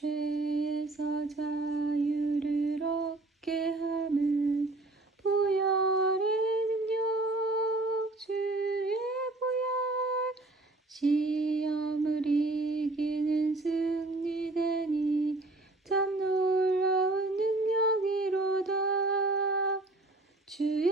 죄에서 자유를 얻게 함은 보혈의 능력 주의 보혈 시험을 이기는 승리되니 참 놀라운 능력이로다 주의